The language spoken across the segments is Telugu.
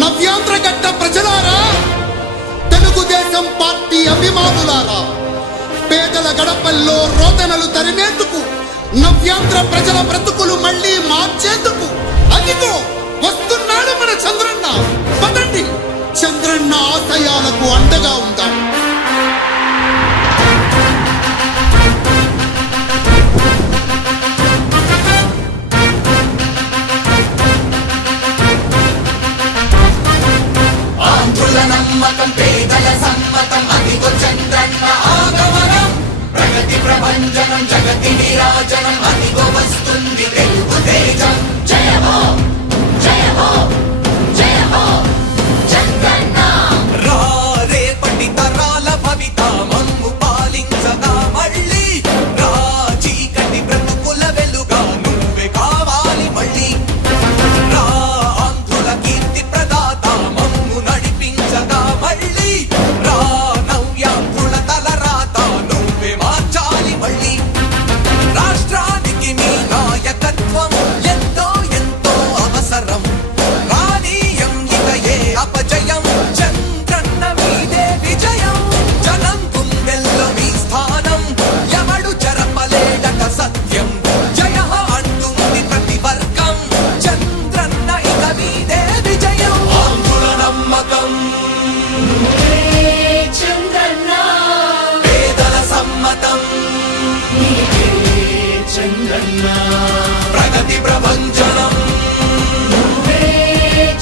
నవ్యాంధ్రగడ్డ ప్రజలారా, తెలుగుదేశం పార్టీ అభిమానులారా, పేదల గడపల్లో రోదనలు తరిమేందుకు, నవ్యాంధ్ర ప్రజల బ్రతుకులు మళ్లీ మార్చేందుకు అదిగో వస్తున్నాడు మన చంద్రన్న. పదండి, చంద్రన్న ఆశయాలకు అండగా ఉందాం. నమ్మకం పేదల సమ్మతం అదిగో చంద్రన్న ఆగమనం. ప్రగతి ప్రభంజనం జగతి నిరాజనం అదిగో వస్తుంది తెలుగు తేజం. జయ హో జయ హో జయ హో చంద్రన్న. రా రేపటి తరాల భవిత మమ్ము పాలించగా మళ్ళీ. రా చీకటి బ్రతుకుల వెలుగా నువ్వే కావాలి మళ్ళీ. రా ఆంధ్రుల కీర్తి ప్రదాత మమ్ము నడిపించగా మళ్ళీ. రా నవ్యాంధ్రుల తలరాత నువ్వే మార్చాలి మళ్ళీ. రాష్ట్రానికి నీ నాయకత్వం ఎంతో ఎంతో అవసరం. రానీయం ఇక ఏ అపజయం, చంద్రన్న మీదే విజయం. జనం గుండెల్లో మీ స్థానం ఎవడు చెరపలేడట సత్యం. జయ హో అంటుంది ప్రతి వర్గం, చంద్రన్న ఇక మీదే విజయం. ఆంధ్రుల నమ్మకం చంద్రన్న, పేదల సమ్మతం చంద్రన్న. ప్రగతి ప్రభంజనం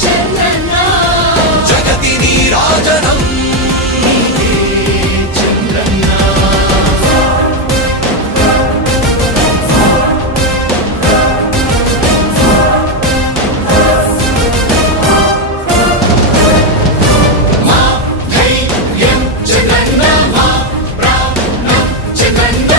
చంద్రన్న, జగతి నీరాజనం చంద్రన్న. మా ధైర్యం చంద్రన్న, మా ప్రాణం చంద్రన్న,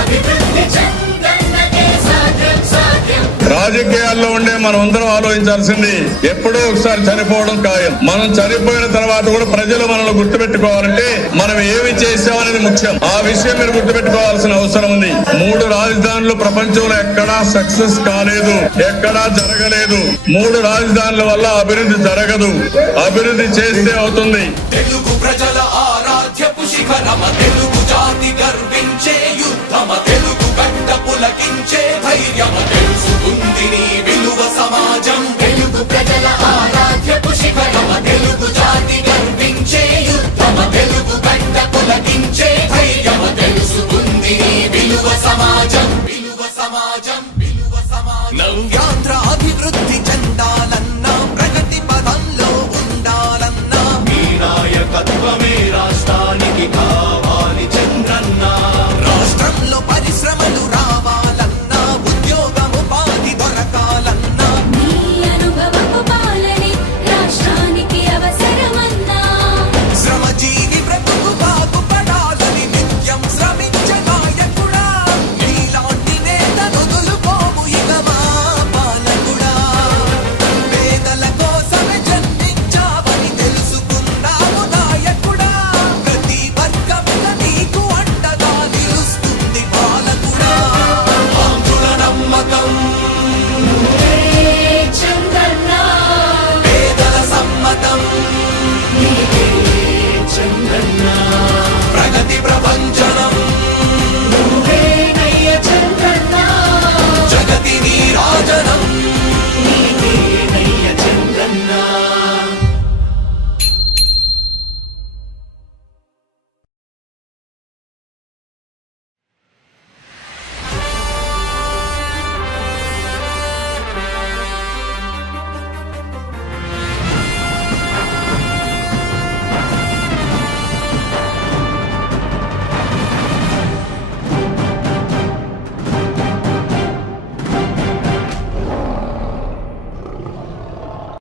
అభివృద్ధి చంద్రన్నకే సాధ్యం సాధ్యం. రాజకీయాల్లో ఉండే మనం అందరం ఆలోచించాల్సింది ఎప్పుడో ఒకసారి చనిపోవడం ఖాయం. మనం చనిపోయిన తర్వాత కూడా ప్రజలు మనల్ని గుర్తుపెట్టుకోవాలంటే మనం ఏమి చేసామనేది ముఖ్యం. ఆ విషయం మీరు గుర్తుపెట్టుకోవాల్సిన అవసరం ఉంది. 3 రాజధానులు ప్రపంచంలో ఎక్కడా సక్సెస్ కాలేదు, ఎక్కడా జరగలేదు. 3 రాజధానుల వల్ల అభివృద్ధి జరగదు, అభివృద్ధి చేస్తే అవుతుంది. తెలుగు ప్రజల ఆరాధ్యపు శిఖరమ, తెలుగు జాతి గర్వించే యుద్ధమ.